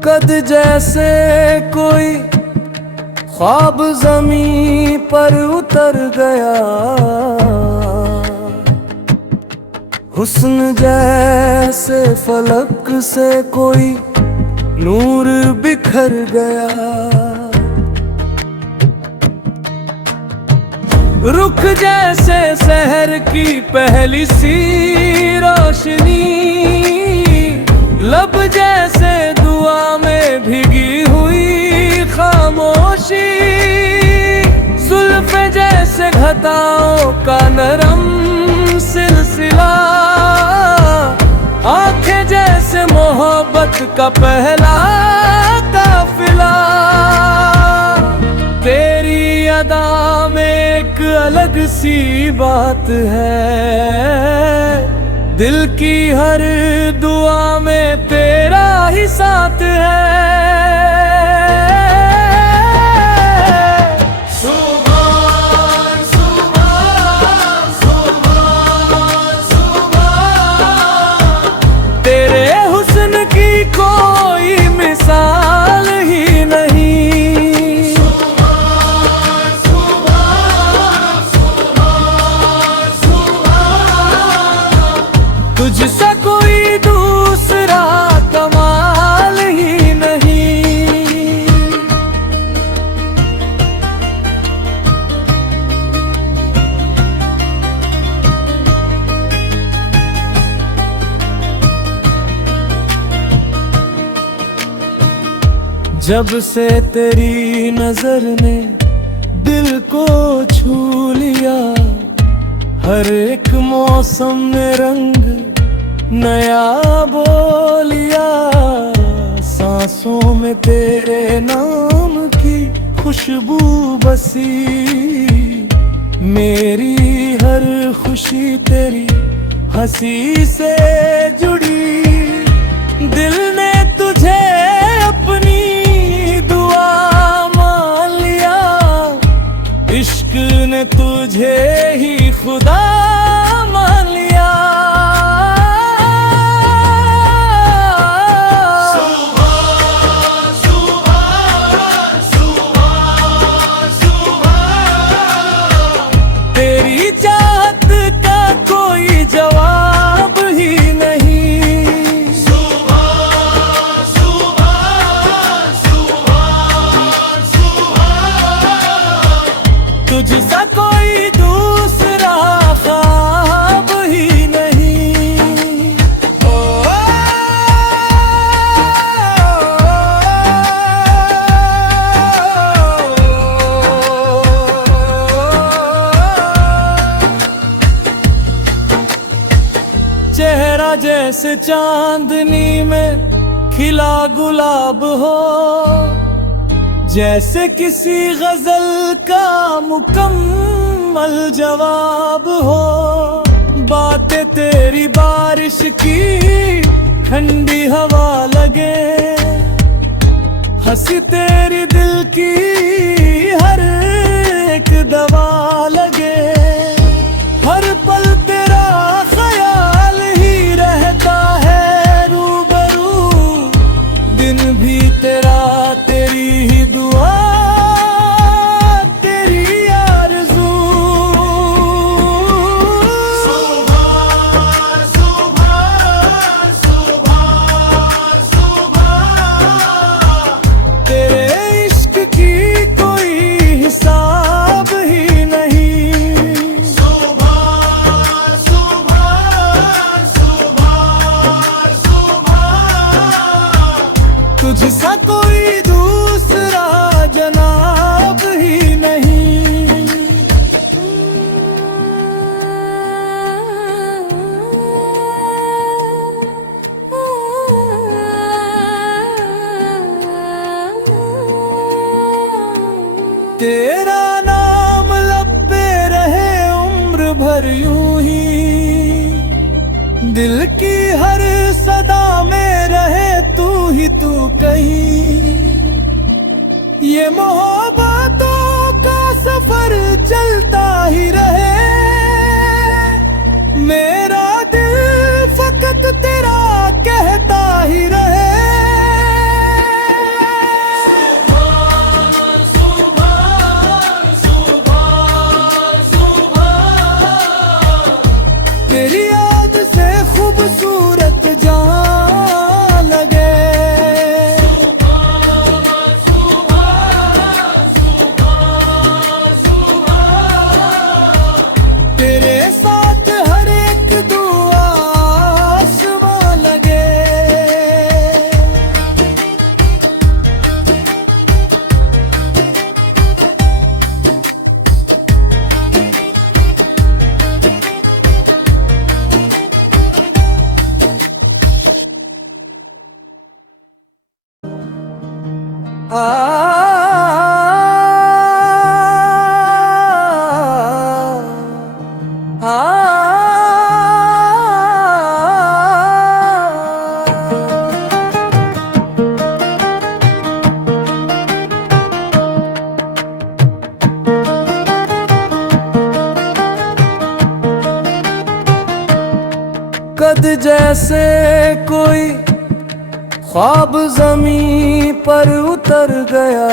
कद जैसे कोई ख्वाब ज़मीं पर उतर गया, हुस्न जैसे फलक से कोई नूर बिखर गया। रुख जैसे शहर की पहली सी रोशनी, लब जैसे दुआ में भीगी हुई खामोशी, जुल्फ़े जैसे घटाओं का नरम सिलसिला, आंखें जैसे मोहब्बत का पहला काफिला। तेरी अदा में एक अलग सी बात है, दिल की हर दुआ में तेरा ही साथ है। सुभान सुभान सुभान सुभान, तेरे हुस्न की कोई मिसाल ही नहीं। सुभान सुभान सुभान सुभान, तुझसे कोई दूसरा कमाल ही नहीं। जब से तेरी नजर ने दिल को छू लिया, हर एक मौसम में रंग नया बोलिया। सांसों में तेरे नाम की खुशबू बसी, मेरी हर खुशी तेरी हंसी से जुड़ी। दिल ने तुझे अपनी दुआ मान लिया, इश्क ने तुझे ही खुदा मान लिया। तेरी चाहत का कोई जवाब ही नहीं। सुभान सुभान सुभान सुभान, तुझसा कोई दूसरा ख्वाब ही नहीं। चेहरा जैसे चांदनी में खिला गुलाब हो, जैसे किसी गजल का मुकम्मल जवाब हो। बातें तेरी बारिश की ठंडी हवा लगे, हंसी तेरी दिल की हर एक दवा लगे। हर पल तेरा ख्याल ही रहता है रूबरू, दिन भी तेरा तेरी ही दुआ तेरी आरज़ू। सुभान सुभान सुभान सुभान, तेरे इश्क की कोई भर यूं ही दिल की हर सदा में रहे तू ही तू कहीं। ये मोहब्बतों का सफर चलता ही रहे, मेरा दिल फकत तेरा कहता ही रहे। तेरी याद से खूबसूरत जहां लगे, तेरे साथ हर एक दुआ आसमां लगे। कद जैसे कोई ख्वाब ज़मीं पर उतर गया,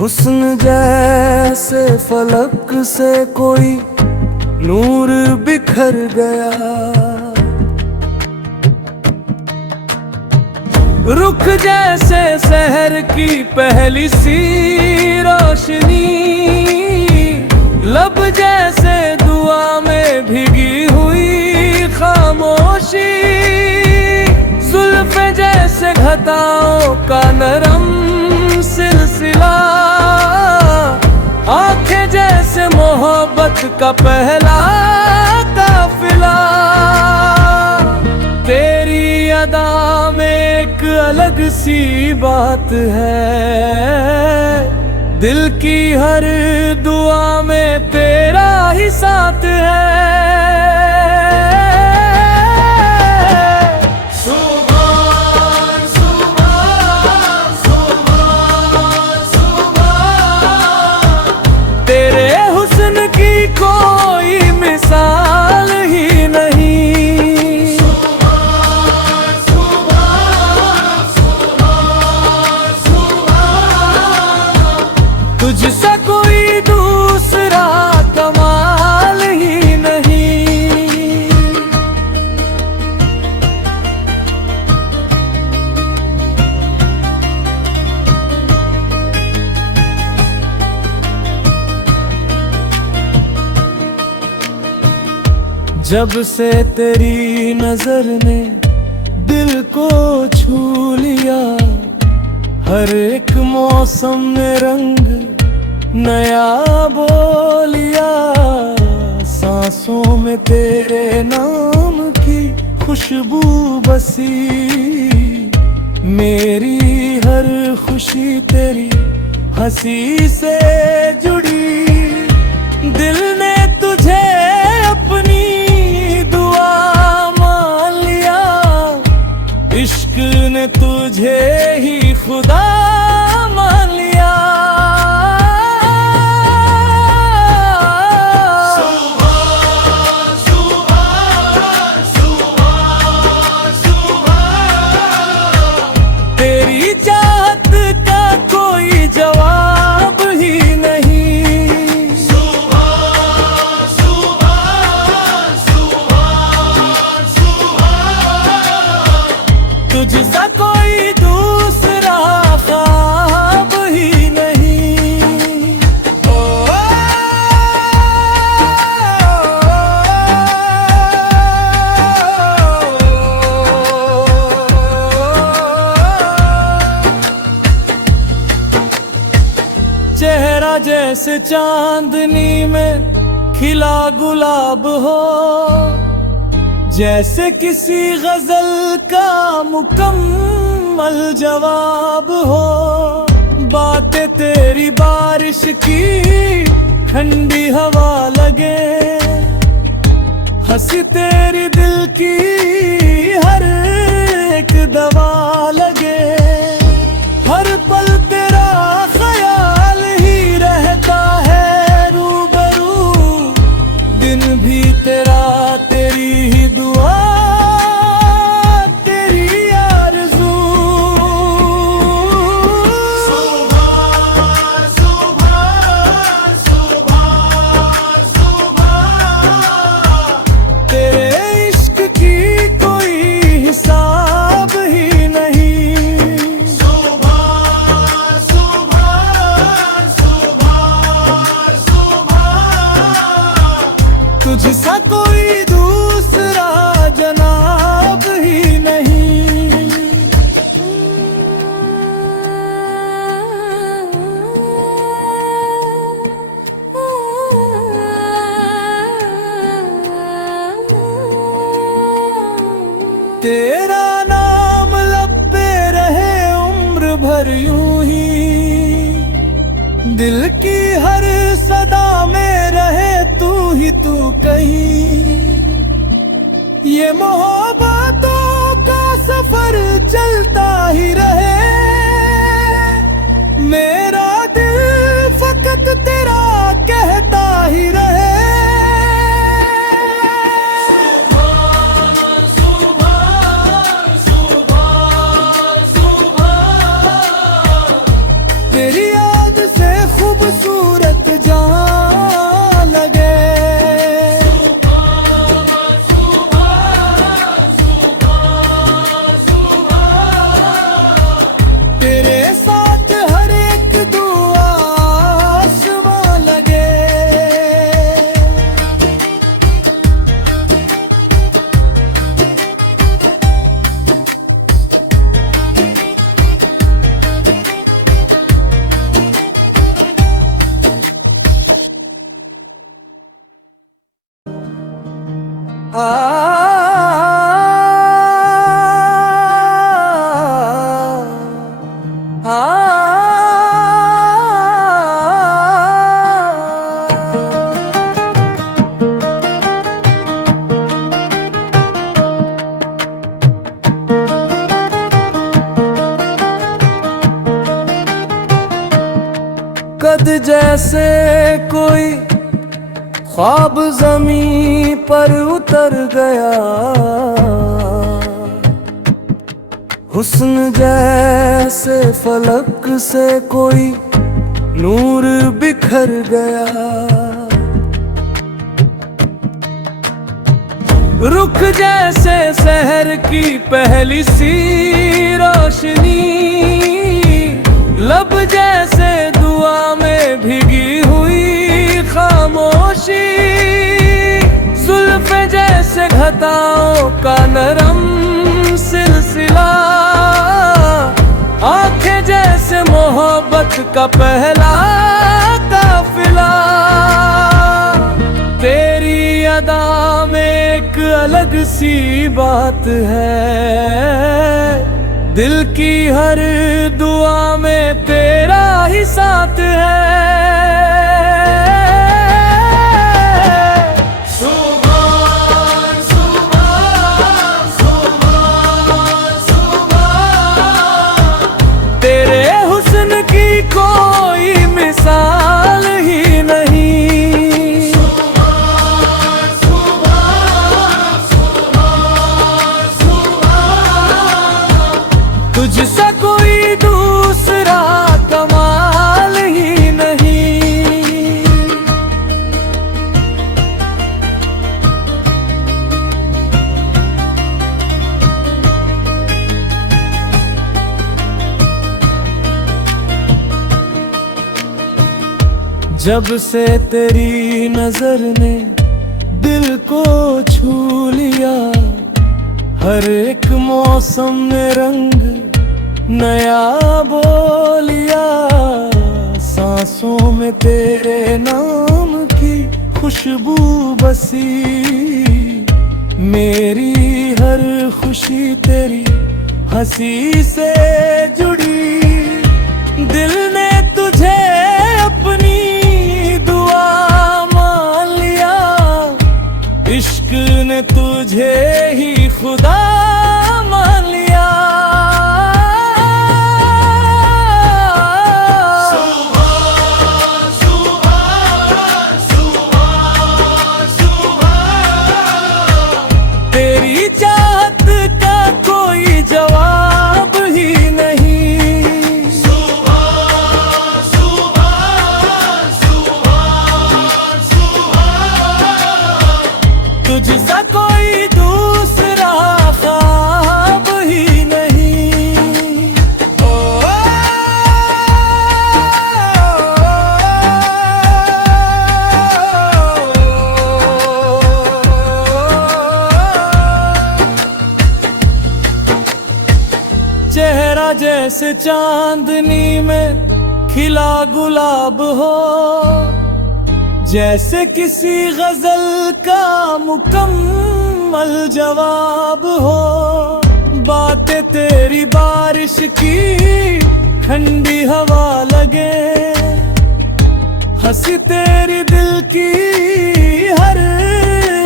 हुस्न जैसे फलक से कोई नूर बिखर गया। रुख जैसे शहर की पहली सी रोशनी, लब जैसे दुआ में भीगी हुई खामोशी, जुल्फ़े जैसे घटाओं का नरम सिलसिला, आंखें जैसे मोहब्बत का पहला काफिला। तेरी अदा में एक अलग सी बात है, दिल की हर दुआ में तेरा ही साथ है। सुभान सुभान सुभान सुभान, तेरे हुस्न की कोई मिसाल ही नहीं। सुभान सुभान सुभान सुभान, तुझसा कोई दूसरा कमाल ही नहीं। जब से तेरी नजर ने दिल को छू लिया, हर एक मौसम में रंग नया बोलिया। सांसों में तेरे नाम की खुशबू बसी, मेरी हर खुशी तेरी हंसी से जुड़ी। दिल ने तुझे अपनी दुआ मान लिया, इश्क ने तुझे ही खुदा मान लिया। सुभान सुभान सुभान सुभान, तेरी चाहत का कोई जवाब ही नहीं। सुभान सुभान सुभान सुभान, तुझसा कोई दूसरा ख्वाब ही नहीं। ओ चेहरा जैसे चांदनी में खिला गुलाब हो, जैसे किसी गजल का मुकम्मल जवाब हो। बातें तेरी बारिश की ठंडी हवा लगे, हंसी तेरी दिल की हर एक दवा लगे। हर पल तेरा ख्याल ही रहता है रूबरू, दिन भी तेरा तेरी ही दुआ तेरी आरज़ू। सुबह सुबह सुबह सुबह, तेरे इश्क की कोई हिसाब ही नहीं। सुबह सुबह सुबह सुबह, तुझसा कोई दूसरा जनाब ही नहीं। तेरा नाम लब पे रहे उम्र भर यूं ही, दिल की हर सदा में रहे तू ही तू कहीं। ये मोहब्बतों का सफर चलता ही रहे, मेरा दिल फकत तेरा कहता ही रहे। तेरी याद से खूबसूरत जहां लगे, तेरे साथ हर एक दुआ आसमां लगे। कद जैसे कोई ख्वाब ज़मीं पर उतर गया, हुस्न जैसे फलक से कोई नूर बिखर गया। रुख जैसे शहर की पहली सी रोशनी, लब जैसे दुआ में भीगी हुई खामोशी, जुल्फ़े जैसे घटाओं का नरम सिलसिला, आंखें जैसे मोहब्बत का पहला काफिला। तेरी अदा में एक अलग सी बात है, दिल की हर दुआ में तेरा ही साथ है। सुभान सुभान सुभान सुभान, तेरे हुस्न की कोई मिसाल ही नहीं। सुभान सुभान सुभान सुभान, तुझसा कोई दूसरा कमाल ही नहीं। जब से तेरी नजर ने दिल को छू लिया, हर एक मौसम में रंग नया बोलिया। सांसों में तेरे नाम की खुशबू बसी, मेरी हर खुशी तेरी हंसी से जुड़ी। दिल ने तुझे अपनी दुआ जैसे चांदनी में खिला गुलाब हो, जैसे किसी गजल का मुकम्मल जवाब हो। बातें तेरी बारिश की ठंडी हवा लगे, हंसी तेरी दिल की हर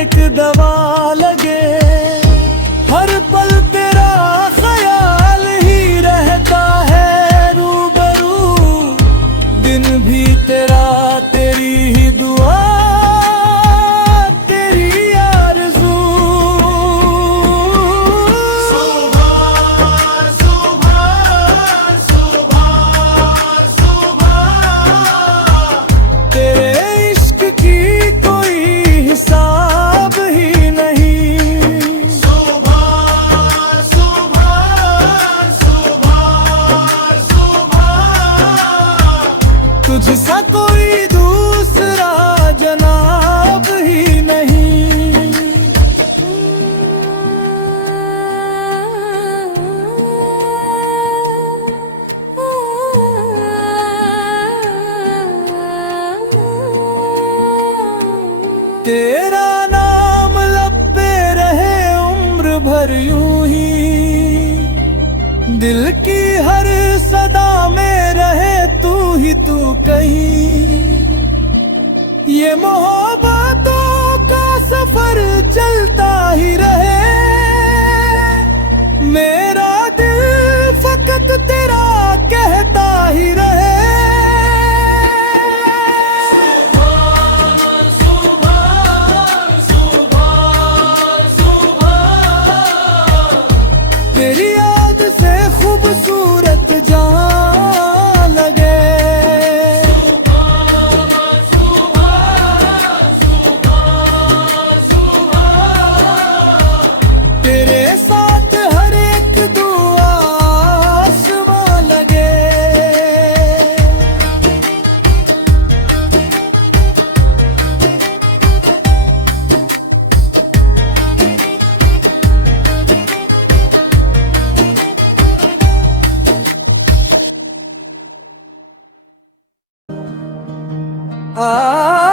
एक दवा लगे। हर पल तेरा ख्याल ही रहता है रूबरू, दिन भी तेरा तेरी ही दुआ तेरी आरज़ू। सुभान सुभान सुभान सुभान, तेरे इश्क की कोई हिसाब ही नहीं। सुभान सुभान सुभान सुभान, तुझसा कोई दूसरा जनाब ही नहीं। तेरा नाम लब पे रहे उम्र भर यूं ही, दिल की हर सदा में रहे तू ही तू कहीं। ये मोहब्बतों का सफर चलता ही रहे, मेरा दिल फकत तेरा कहता ही रहे। तेरी याद से खूबसूरत जहां लगे। तेरे साथ हर एक दुआ आसमां लगे। आ